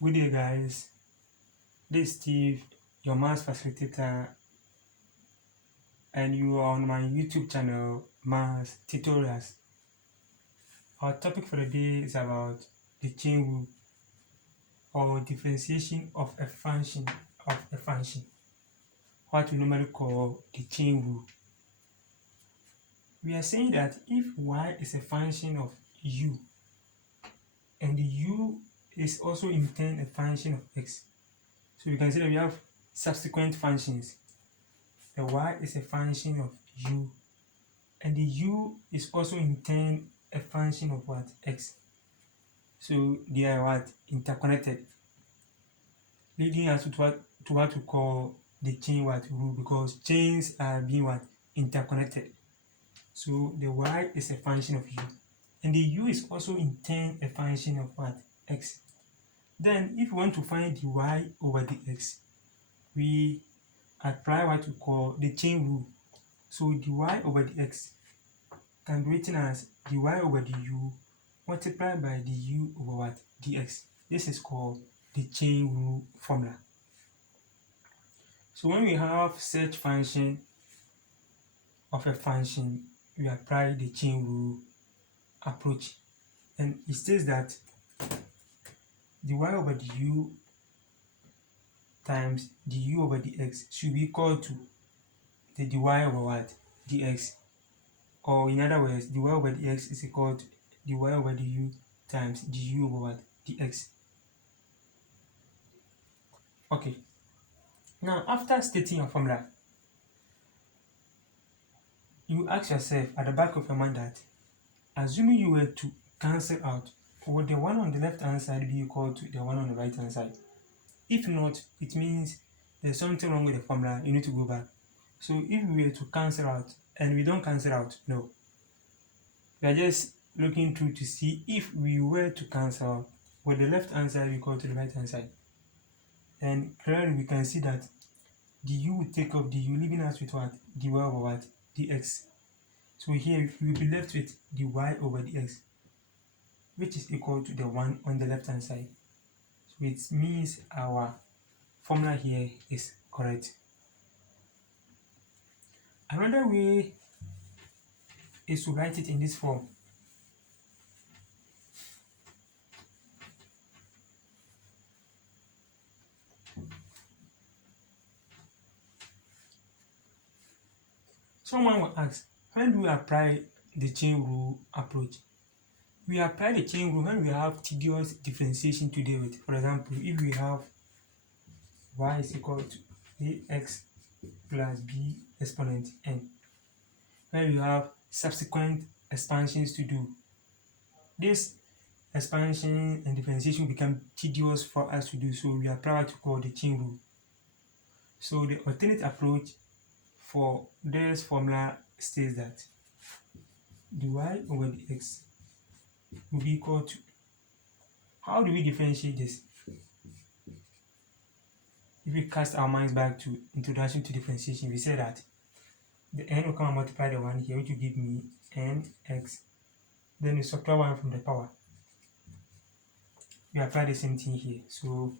Good day, guys. This is Steve, your maths facilitator, and you are on my YouTube channel, Maths Tutorials. Our topic for the day is about the chain rule or differentiation of a function what we normally call the chain rule. We are saying that if y is a function of u and the u is also in turn a function of x, so we can say that we have subsequent functions. The y is a function of u and the u is also in turn a function of what? X. So they are what? Interconnected, leading us to what we call the chain what rule, because chains are being what? Interconnected. So the y is a function of u and the u is also in turn a function of what? X. Then if we want to find the y over the x, we apply what we call the chain rule. So the y over the x can be written as dy over the u multiplied by the u over what? Dx. This is called the chain rule formula. So when we have such function of a function, we apply the chain rule approach, and it states that dy over the u times the u over the x should be equal to the dy over what? Dx, or in other words, dy over the x is equal to dy over the u times du over what? Dx. Okay. Now, after stating your formula, you ask yourself at the back of your mind that, assuming you were to cancel out, would the one on the left hand side be equal to the one on the right hand side? If not, it means there's something wrong with the formula. You need to go back. So if we were to cancel out, and we don't cancel out, no. We are just looking through to see if we were to cancel out, would the left hand side be equal to the right hand side? And clearly we can see that the u will take off the u, leaving us with what? Dy over what? Dx. So here we will be left with dy over dx, which is equal to the one on the left hand side. So it means our formula here is correct. Another way is to write it in this form. Someone will ask, when do we apply the chain rule approach? We apply the chain rule when we have tedious differentiation to deal with. For example, if we have y is equal to ax plus b exponent n, when we have subsequent expansions to do, this expansion and differentiation become tedious for us to do, so we apply what we call the chain rule. So the alternate approach for this formula states that dy over dx will be equal to, how do we differentiate this? If we cast our minds back to introduction to differentiation, we said that the n will come and multiply the 1 here, which will give me nx. Then we subtract 1 from the power. We apply the same thing here. So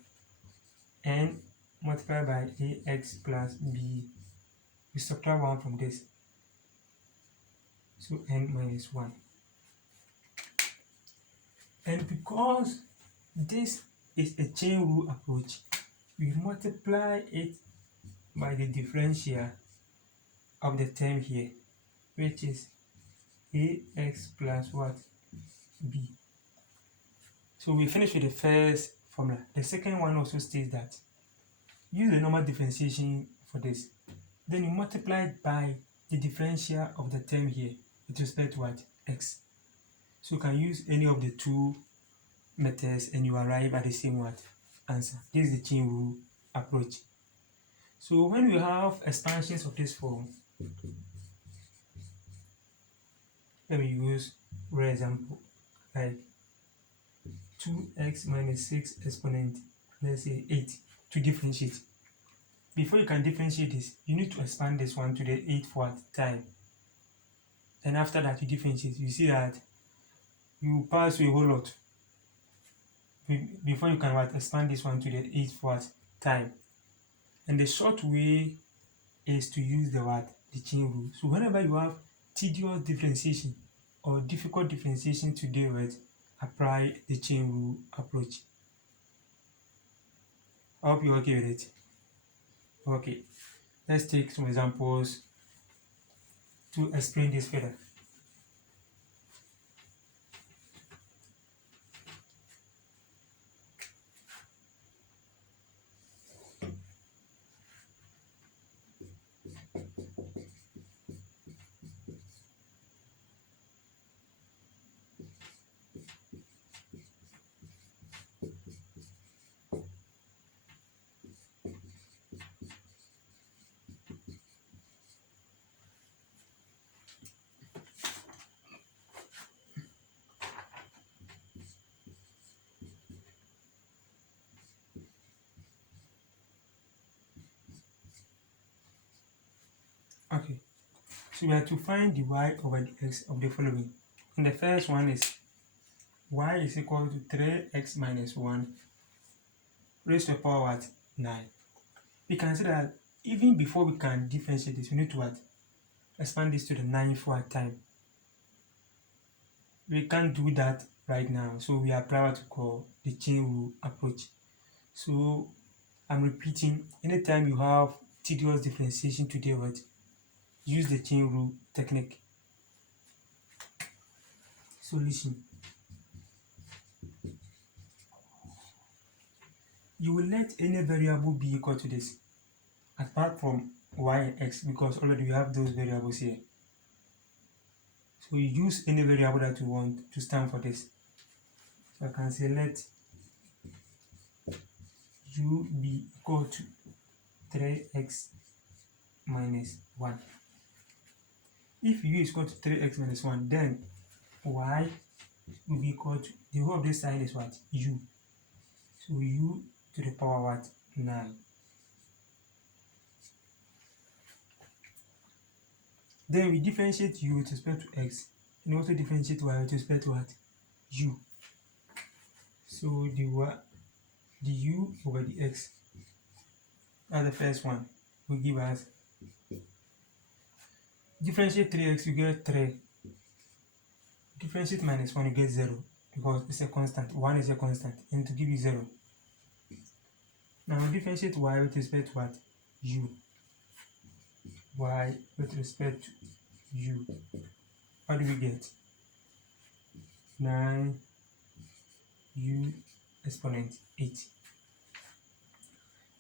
n multiplied by ax plus b, we subtract 1 from this. So n minus 1. And because this is a chain rule approach, we multiply it by the differential of the term here, which is ax plus what? B. So we finish with the first formula. The second one also states that use the normal differentiation for this. Then you multiply it by the differential of the term here with respect to what? X. So you can use any of the two methods and you arrive at the same what? Answer. This is the chain rule approach. So when we have expansions of this form, let me use real example like 2x minus 6 exponent, let's say 8, to differentiate. Before you can differentiate this, you need to expand this one to the 8th time. And after that, you differentiate. You see that you pass through a whole lot before you can what expand this one to the 8th what time. And the short way is to use the what the chain rule. So whenever you have tedious differentiation or difficult differentiation to deal with, apply the chain rule approach. I hope you're okay with it. Okay, let's take some examples to explain this further. Okay, so we have to find the y over the x of the following. And the first one is y is equal to 3x minus 1 raised to the power what? 9. We can see that even before we can differentiate this, we need to what? Expand this to the 9th what time. We can't do that right now, so we apply what we call the chain rule approach. So I'm repeating, anytime you have tedious differentiation to deal with, use the chain rule technique. Solution. You will let any variable be equal to this, apart from y and x, because already we have those variables here. So you use any variable that you want to stand for this. So I can say let u be equal to 3x minus 1. If u is equal to 3x minus 1, then y will be equal to, the whole of this side is what? U. So u to the power what? 9. Then we differentiate u with respect to x, and also differentiate y with respect to what? U. So the u over the x, that's the first one, will give us, differentiate 3x, you get 3. Differentiate minus 1, you get 0, because it's a constant. 1 is a constant, and to give you 0. Now differentiate y with respect to what? U. Y with respect to u. What do we get? 9 u exponent 8.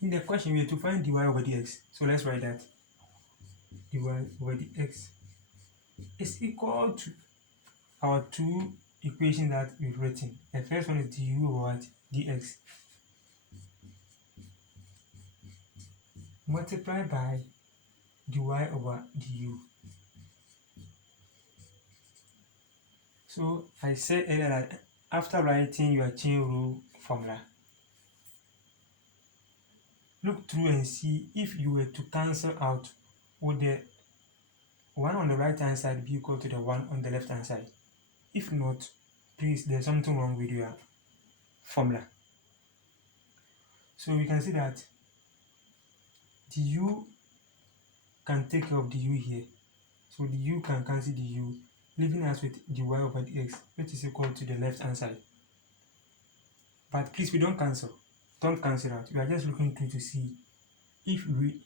In the question, we have to find dy over dx. So let's write that. Dy over dx is equal to our two equations that we've written. The first one is du over what? Dx multiplied by dy over du. So I said earlier that after writing your chain rule formula, look through and see if you were to cancel out, would the one on the right hand side be equal to the one on the left hand side? If not, please, there's something wrong with your formula. So we can see that du can take care of du here. So the u can cancel the u, leaving us with dy over dx, which is equal to the left hand side. But please, we don't cancel. Don't cancel out. We are just looking through to see if we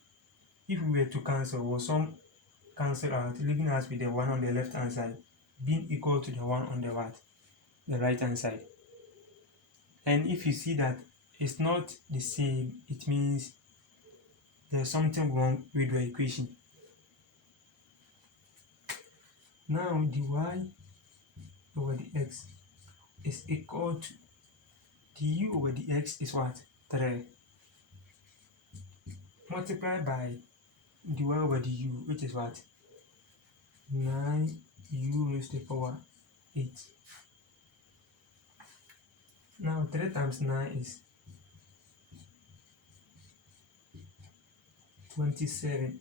were to cancel, or some cancel out, leaving us with the one on the left hand side being equal to the one on the what? The right hand side. And if you see that it's not the same, it means there's something wrong with the equation. Now dy over dx is equal to du over dx is what? 3 multiplied by dy over du, which is what? 9 u raised to the power 8. Now 3 times 9 is 27,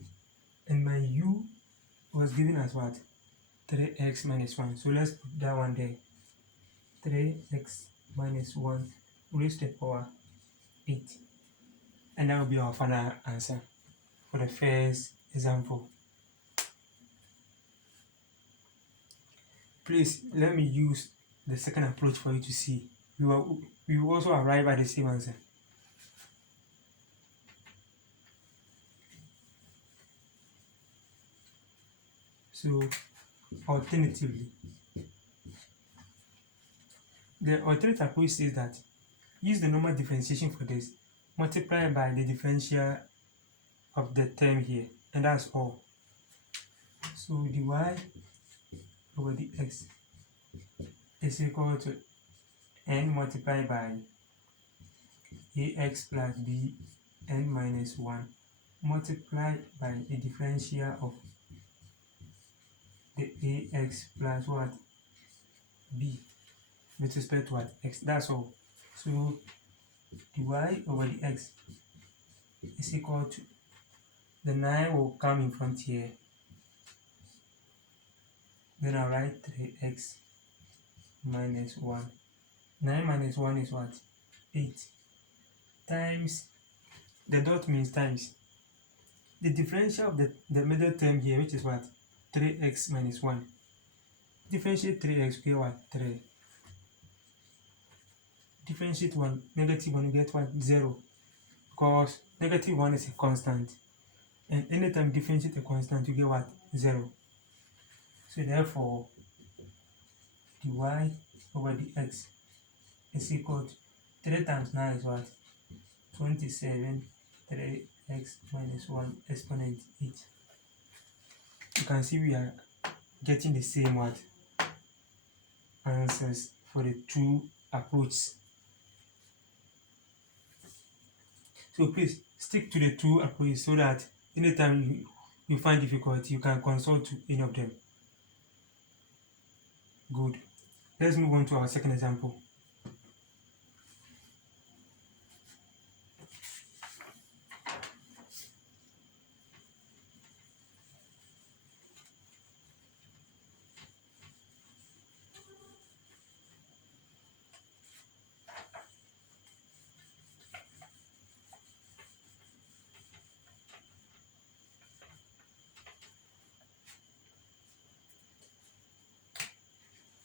and my u was given as what? 3x minus 1. So let's put that one there. 3x minus 1 raised to the power 8. And that will be our final answer for the first example. Please let me use the second approach for you to see. We will also arrive at the same answer. So alternatively, the alternate approach says that use the normal differentiation for this, multiply by the differential of the term here, and that's all. So dy over dx is equal to n multiplied by ax plus b n minus 1 multiplied by the differential of the ax plus what b with respect to what x. That's all. So dy over dx is equal to, the 9 will come in front here, then I'll write 3x minus 1. 9 minus 1 is what? 8 times, the dot means times the differential of the middle term here, which is what? 3x minus 1. Differentiate 3x, we get what? 3. Differentiate 1, negative 1, we get what? 0. Because negative 1 is a constant. And anytime you differentiate a constant, you get what? 0. So therefore, dy over dx is equal to 3 times 9 is what? 27, 3x minus 1 exponent 8. You can see we are getting the same what? Answers for the two approaches. So please stick to the two approaches so that anytime you find difficulty, you can consult to any of them. Good. Let's move on to our second example.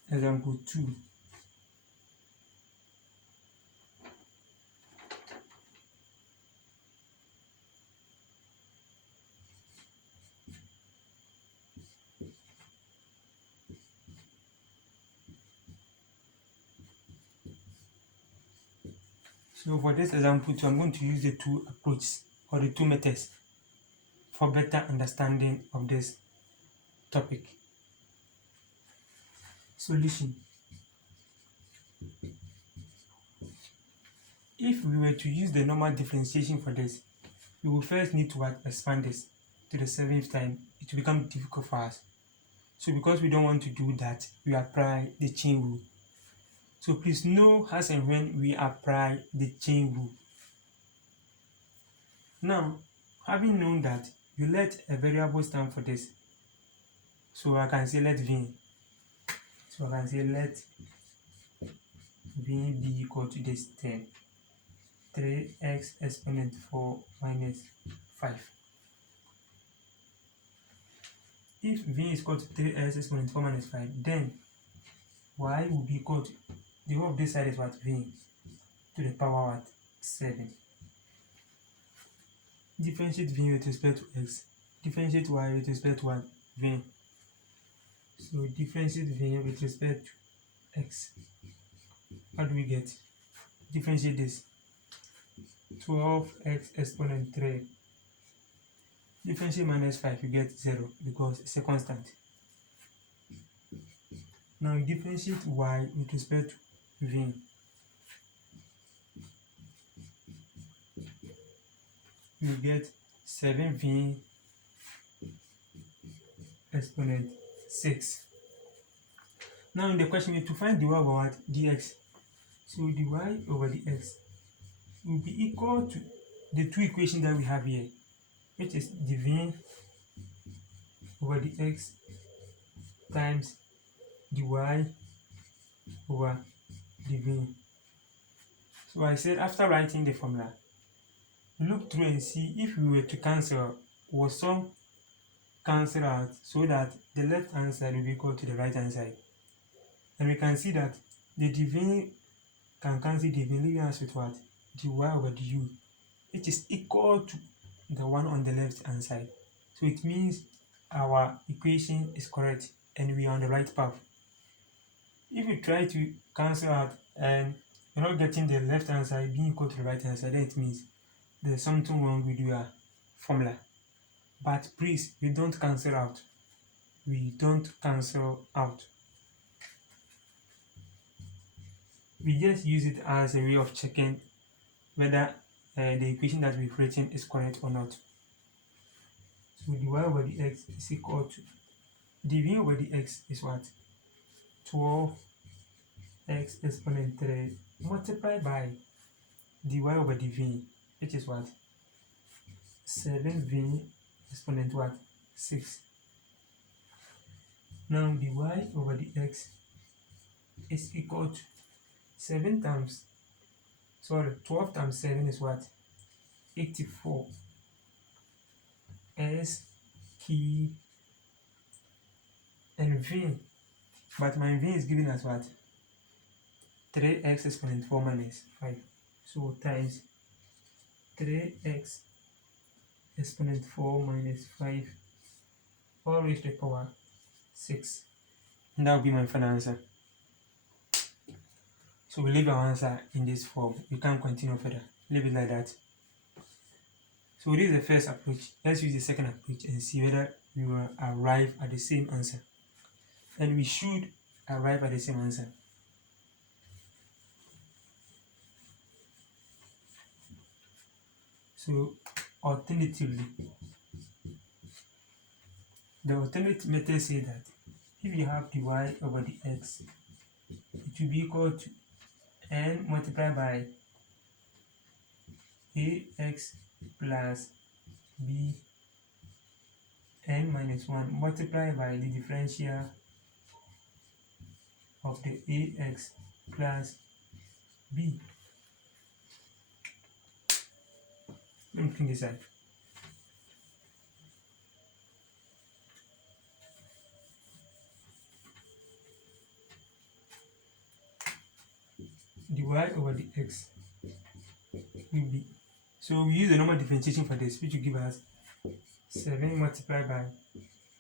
Example 2. So for this example 2, I'm going to use the two approaches or the two methods for better understanding of this topic. Solution. If we were to use the normal differentiation for this, we will first need to expand this to the 7th time. It will become difficult for us. So because we don't want to do that, we apply the chain rule. So please know as and when we apply the chain rule. Now, having known that, you let a variable stand for this. So I can say let v. So I can say let v be equal to this term, 3x exponent 4 minus 5. If v is equal to 3x exponent 4 minus 5, then y will be equal to, the whole of this side is what? V to the power what? 7. Differentiate v with respect to x. Differentiate y with respect to what? V. So differentiate v with respect to x. What do we get? Differentiate this. 12x exponent 3. Differentiate minus 5, you get 0 because it's a constant. Now you differentiate y with respect to v. You get 7v exponent 6. Now in the question we have to find dy over what? Dx. So dy over dx will be equal to the two equations that we have here, which is dv over dx times dy over dv. So I said after writing the formula, look through and see if we were to cancel, was some cancel out so that the left hand side will be equal to the right hand side. And we can see that the dv can cancel dv, leaving us with what? dy over du, which is equal to the one on the left hand side. So it means our equation is correct and we are on the right path. If you try to cancel out and you're not getting the left hand side being equal to the right hand side, then it means there's something wrong with your formula. But please, we don't cancel out. We don't cancel out. We just use it as a way of checking whether the equation that we've written is correct or not. So dy over dx is equal to dv over dx is what? 12x exponent 3 multiplied by dy over dv, which is what? 7v exponent what? 6. Now dy over dx is equal to 12 times 7 is what? 84 s key and v, but my v is giving us what? 3x exponent 4 minus 5. So times 3x exponent 4 minus 5 all raised to the power 6. And that will be my final answer. So we leave our answer in this form. We can't continue further. Leave it like that. So this is the first approach. Let's use the second approach and see whether we will arrive at the same answer. And we should arrive at the same answer. So alternatively, the alternate method says that if you have dy over dx, it will be equal to n multiplied by ax plus b n minus 1 multiplied by the differential of the ax plus b. Let me clean this out. Dy over dx will be, so we use the normal differentiation for this, which will give us 7 multiplied by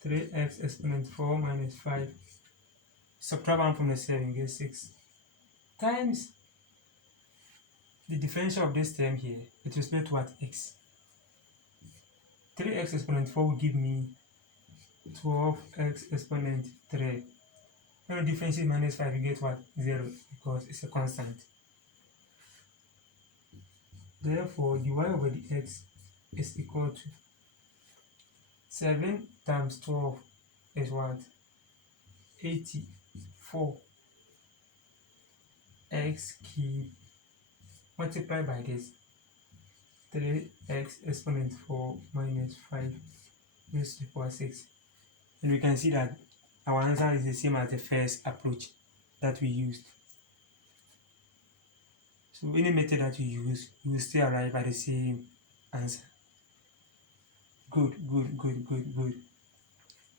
3x exponent 4 minus 5, subtract 1 from the 7, get 6, times the differential of this term here with respect to what? X. 3x exponent 4 will give me 12x exponent 3. When you differentiate minus 5, you get what? 0, because it's a constant. Therefore, dy over dx is equal to 7 times 12 is what? 84 x cubed multiplied by this 3x exponent 4 minus 5 raised to the power 6. And we can see that our answer is the same as the first approach that we used. So any method that you use, you will still arrive at the same answer. Good.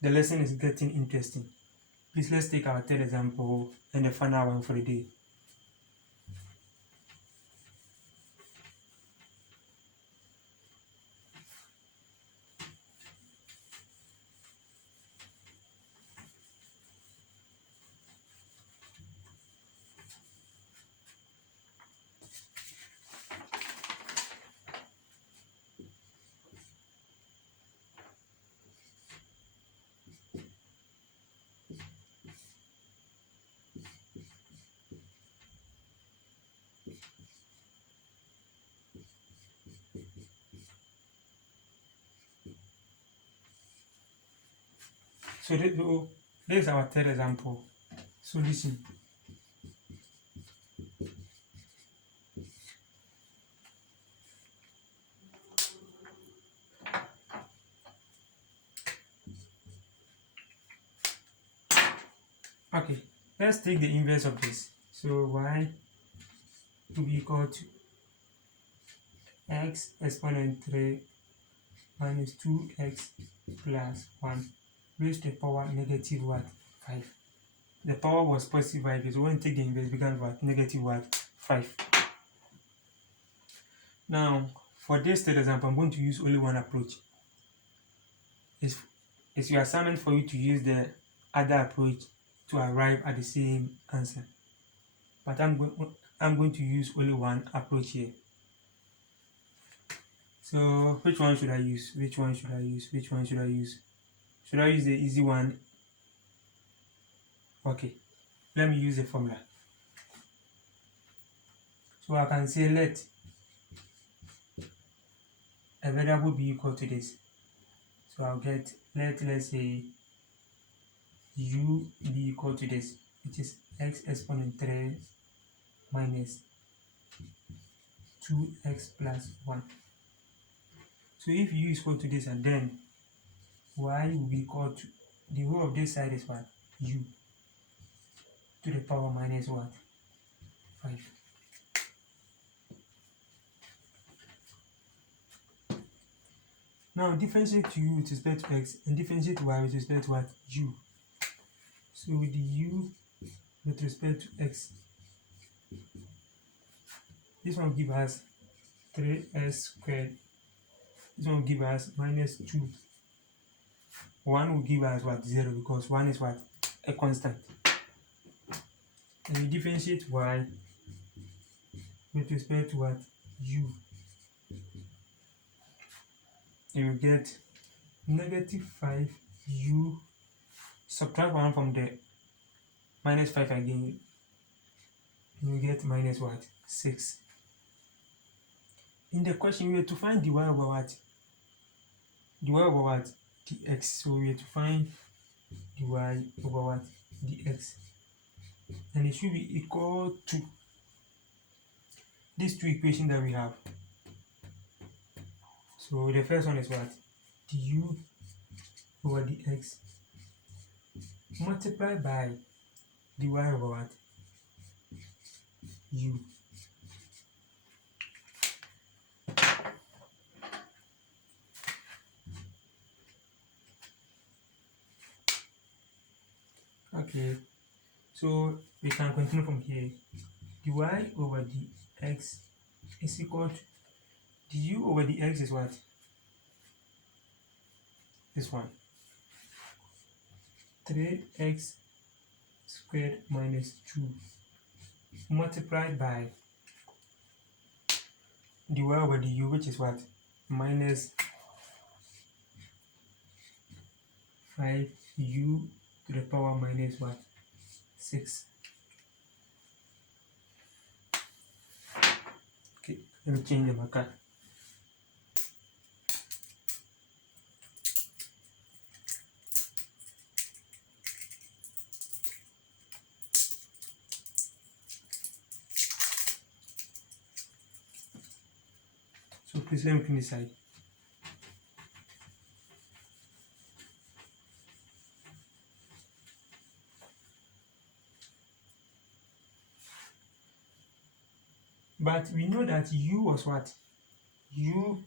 The lesson is getting interesting. Please, let's take our third example and the final one for the day. So this is our third example. Solution. Okay, let's take the inverse of this. So y to be equal to x exponent 3 minus 2x plus 1 raised to the power negative what? 5. The power was positive 5, so when you take the inverse, it becomes what? Negative what? 5. Now, for this third example, I'm going to use only one approach. It's your assignment for you to use the other approach to arrive at the same answer. But I'm going to use only one approach here. So which one should I use? Which one should I use? Which one should I use? Should I use the easy one? Okay, let me use the formula. So I can say let a variable be equal to this. So I'll get let's say u be equal to this, which is x exponent 3 minus 2x plus 1. So if u is equal to this, and then y will be equal to the whole of this side is what? U to the power minus what? 5. Now differentiate u with respect to x and differentiate y with respect to what? U. So with the u with respect to x, this one will give us 3s squared. This one will give us minus 2. 1 will give us what? 0, because 1 is what? A constant. And we differentiate y with respect to what? U. And we get negative 5u, subtract 1 from the minus 5 again, and we get minus what? 6. In the question, we have to find dy over what? Dy over what? Dx. So we have to find dy over what? Dx. And it should be equal to these two equations that we have. So the first one is what? Du over dx multiplied by dy over what? U. Okay, so we can continue from here. Dy over dx is equal to du over dx is what? This one. 3x squared minus 2 multiplied by dy over du, which is what? Minus 5u to the power minus what? 6. Okay, let me change the marker. So please let me clean this side. But we know that u was what? U,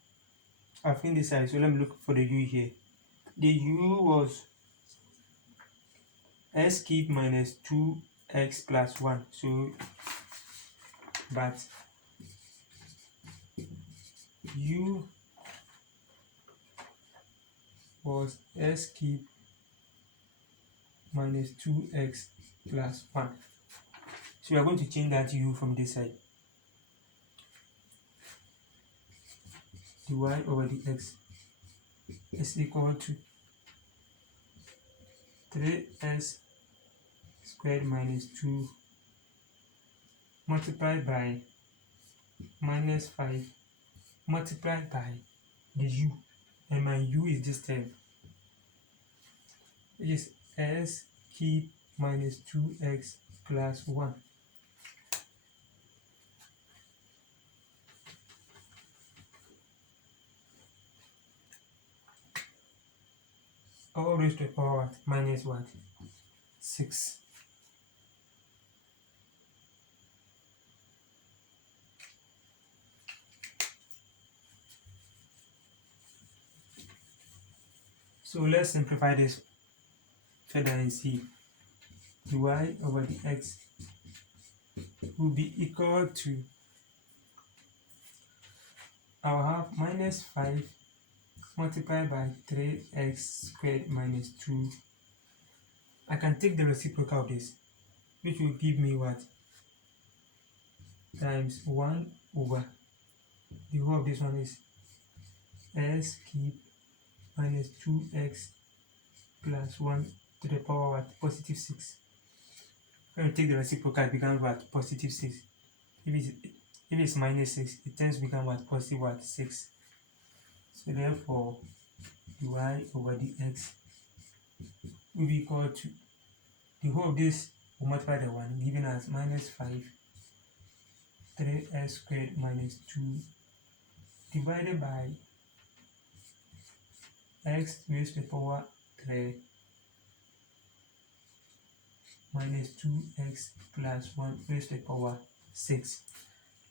I've cleaned this side, so let me look for the u here. The u was s cubed minus 2x plus 1. So, but u was s cubed minus 2x plus 1. So we are going to change that u from this side. Dy over dx is equal to 3s squared minus 2 multiplied by minus 5 multiplied by the u, and my u is this term, which is s cubed minus 2x plus 1. All raised to the power minus what? 6. So let's simplify this further and see the y over the x will be equal to, I'll have minus 5 multiplied by 3x squared minus 2. I can take the reciprocal of this, which will give me what? Times 1 over the whole of this one is s cubed minus 2x plus 1 to the power what? Positive 6. When you take the reciprocal, it becomes what? Positive 6. If it's minus 6, it tends to become what? Positive what? 6. So therefore, the y over the x will be equal to, the whole of this will multiply the 1, giving us minus 5 3x squared minus 2 divided by x raised to the power 3 minus 2x plus 1 raised to the power 6.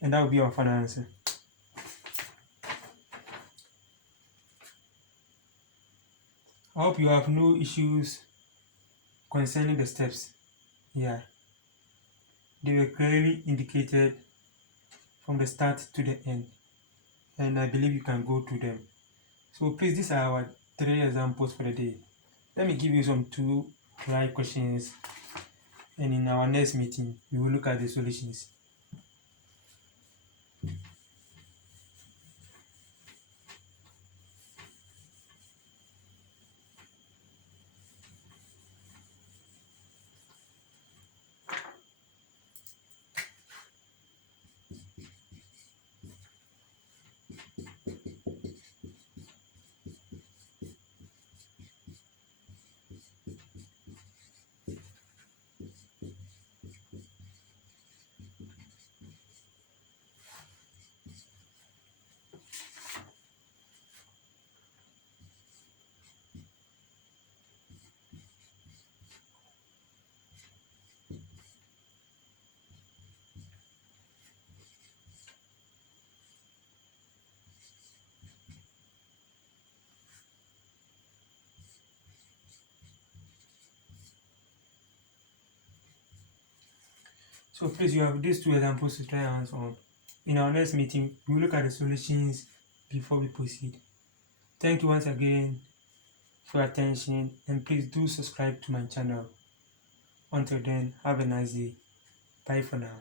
And that will be our final answer. I hope you have no issues concerning the steps. Yeah, they were clearly indicated from the start to the end, and I believe you can go through them. So please, these are our 3 examples for the day. Let me give you some 2 try questions, and in our next meeting we will look at the solutions. So please, you have these 2 examples to try and answer on. In our next meeting, we will look at the solutions before we proceed. Thank you once again for your attention, and please do subscribe to my channel. Until then, have a nice day. Bye for now.